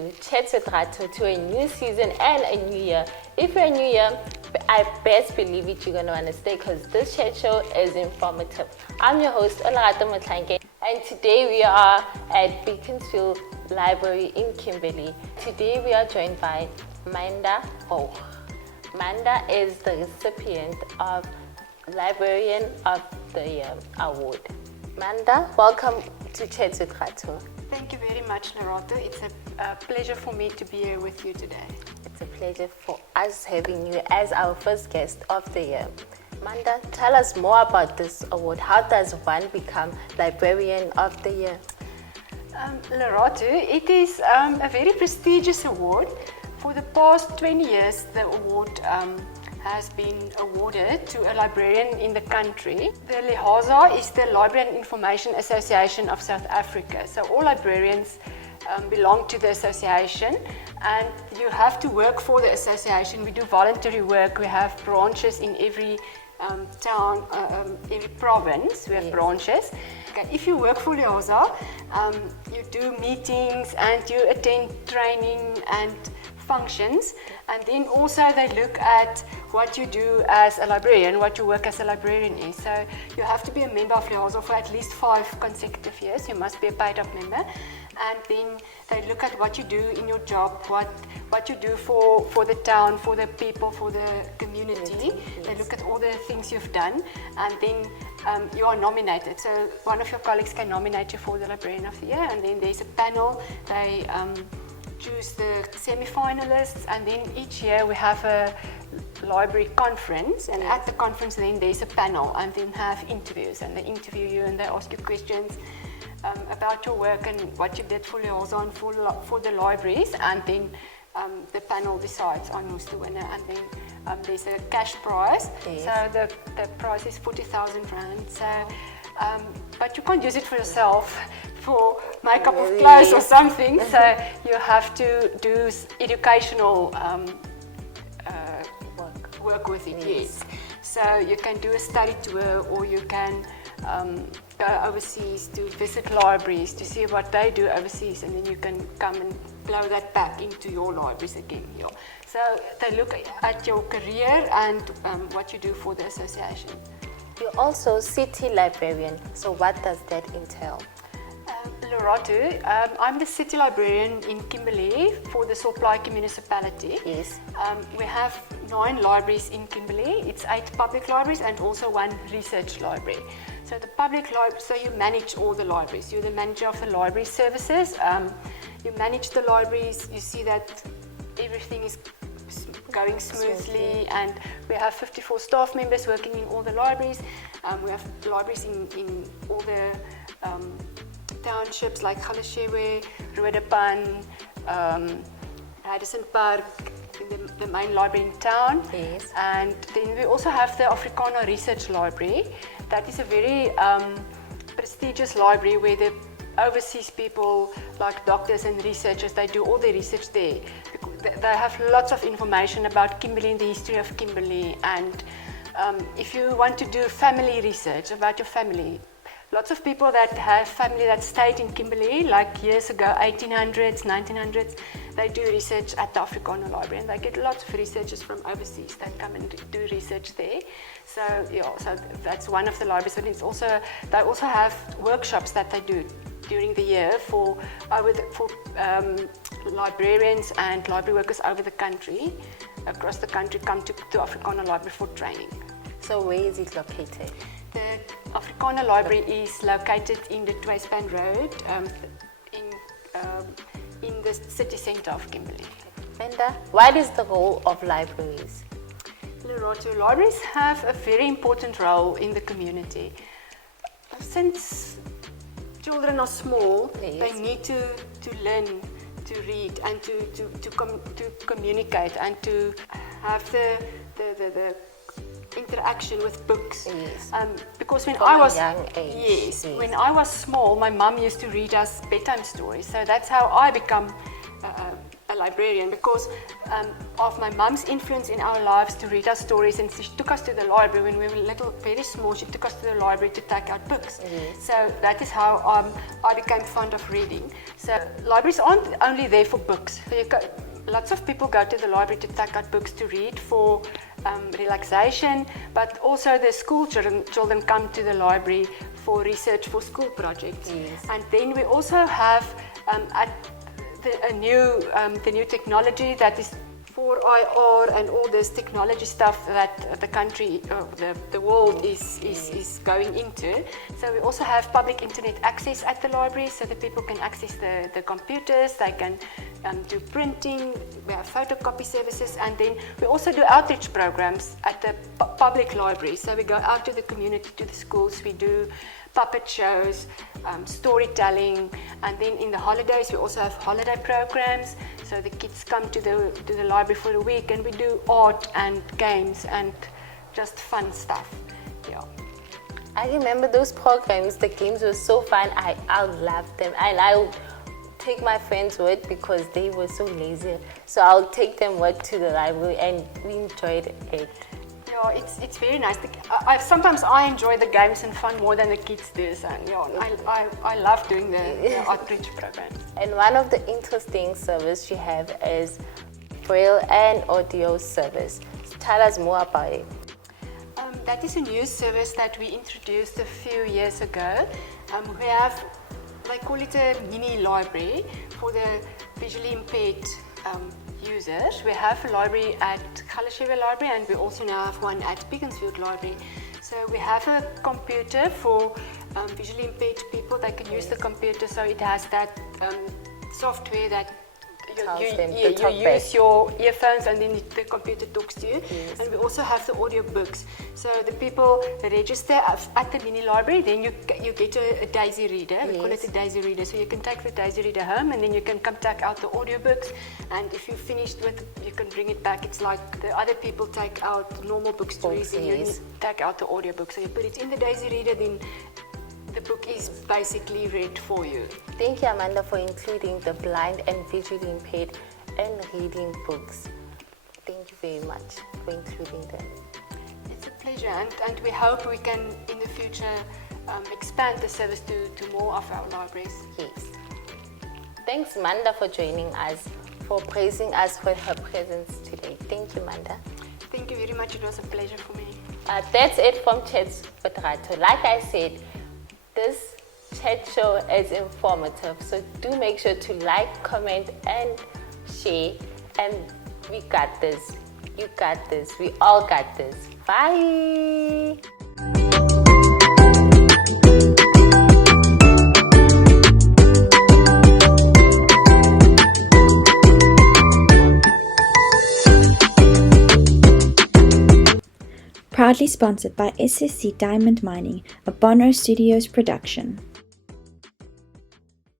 to Chat with Rato, to a new season and a new year. If you're new here, I best believe it, you're going to want to stay because this chat show is informative. I'm your host, Rato, and today we are at Beaconsfield Library in Kimberley. Today we are joined by Manda. Manda is the recipient of Librarian of the Year award. Manda, welcome to Chat with Rato. Thank you very much, Rato. It's a pleasure for me to be here with you today. It's a pleasure for us having you as our first guest of the year. Manda, tell us more about this award. How does one become Librarian of the Year? Rato, it is a very prestigious award. For the past 20 years, the award has been awarded to a librarian in the country. The LIHASA is the Librarian Information Association of South Africa. So all librarians belong to the association, and you have to work for the association. We do voluntary work. We have branches in every town, every province. We have branches. Okay. If you work for LIHASA, you do meetings and you attend training and functions, and then also they look at what you do as a librarian, what your work as a librarian is. So you have to be a member of LIHASA for at least 5 consecutive years. You must be a paid-up member, and then they look at what you do in your job, what you do for the town, for the people, for the community. Yes. They look at all the things you've done, and then you are nominated. So one of your colleagues can nominate you for the Librarian of the Year, and then there's a panel. They choose the semi-finalists, and then each year we have a library conference, and at the conference then there's a panel, and then have interviews, and they interview you and they ask you questions about your work and what you did for LIHASA and for the libraries, and then the panel decides on who's the winner, and then there's a cash prize. Yes. So the prize is 40,000 rand. So, but you can't use it for yourself for makeup of clothes or something. So you have to do educational work with it. Yes. So you can do a study tour, or you can go overseas to visit libraries to see what they do overseas, and then you can come and blow that back into your libraries again. So they look at your career and what you do for the association. You're also city librarian, so what does that entail? Rato, I'm the city librarian in Kimberley for the Solplaatje municipality. Yes. We have 9 libraries in Kimberley. It's 8 public libraries and also 1 research library. So the public library, so you manage all the libraries. You're the manager of the library services. You manage the libraries. You see that everything is going smoothly, and we have 54 staff members working in all the libraries. We have libraries in all the townships like Galeshewe, Roodepan, Radisson Park, the main library in town. Yes. And then we also have the Afrikaner Research Library. That is a very prestigious library where the overseas people, like doctors and researchers, they do all their research there. They have lots of information about Kimberley and the history of Kimberley. And if you want to do family research about your family, lots of people that have family that stayed in Kimberley, like years ago, 1800s, 1900s, they do research at the Afrikaner Library, and they get lots of researchers from overseas that come and do research there. So so that's one of the libraries. And it's also, they also have workshops that they do during the year for librarians and library workers over the country, across the country, come to Afrikaner Library for training. So where is it located? The Afrikaner Library is located in the Tweespan Road, in the city centre of Kimberley. Manda, what is the role of libraries? Rato, libraries have a very important role in the community. Since children are small, yes, they need to learn to read and to communicate and to have the interaction with books. Yes. Because when From I was a young age. Yes, when I was small, my mum used to read us bedtime stories. So that's how I become a librarian because of my mum's influence in our lives to read us stories, and she took us to the library when we were little, very small. She took us to the library to take out books. So that is how I became fond of reading. So libraries aren't only there for books. Lots of people go to the library to take out books to read for relaxation, but also the school children come to the library for research for school projects. And then we also have the new technology that is for IR and all this technology stuff that the country, the world is going into. So we also have public internet access at the library, so that people can access the computers, they can do printing, we have photocopy services, and then we also do outreach programs at the public library. So we go out to the community, to the schools, we do puppet shows, storytelling, and then in the holidays we also have holiday programs. So the kids come to the library for a week, and we do art and games and just fun stuff. Yeah. I remember those programs. The games were so fun. I loved them, and I would take my friends with because they were so lazy. So I'll take them with to the library, and we enjoyed it. Yeah, it's very nice. Sometimes I enjoy the games and fun more than the kids do. So yeah, I love doing the outreach programs. And one of the interesting service you have is braille and audio service. Tell us more about it. That is a new service that we introduced a few years ago. We have, they call it a mini library for the visually impaired users. We have a library at Galeshewe Library, and we also now have one at Beaconsfield Library. So we have a computer for visually impaired people. They can use the computer, so it has that software that you use your earphones, and then the computer talks to you. Yes. And we also have the audio books. So the people register at the mini library, then you get a daisy reader. Yes. We call it a daisy reader. So you can take the daisy reader home, and then you can come take out the audio books. And if you're finished with it, you can bring it back. It's like the other people take out normal books to read, and you take out the audio book. So you put it in the daisy reader, then the book is basically read for you. Thank you, Amanda, for including the blind and visually impaired and reading books. Thank you very much for including them. It's a pleasure, and we hope we can in the future expand the service to more of our libraries. Yes. Thanks, Amanda, for joining us, for praising us for her presence today. Thank you, Amanda. Thank you very much. It was a pleasure for me. That's it from Chats with Rato. Like I said, this chat show is informative, so do make sure to like, comment, and share. And we got this. You got this. We all got this. Bye. Proudly sponsored by SSC Diamond Mining, a Bono Studios production.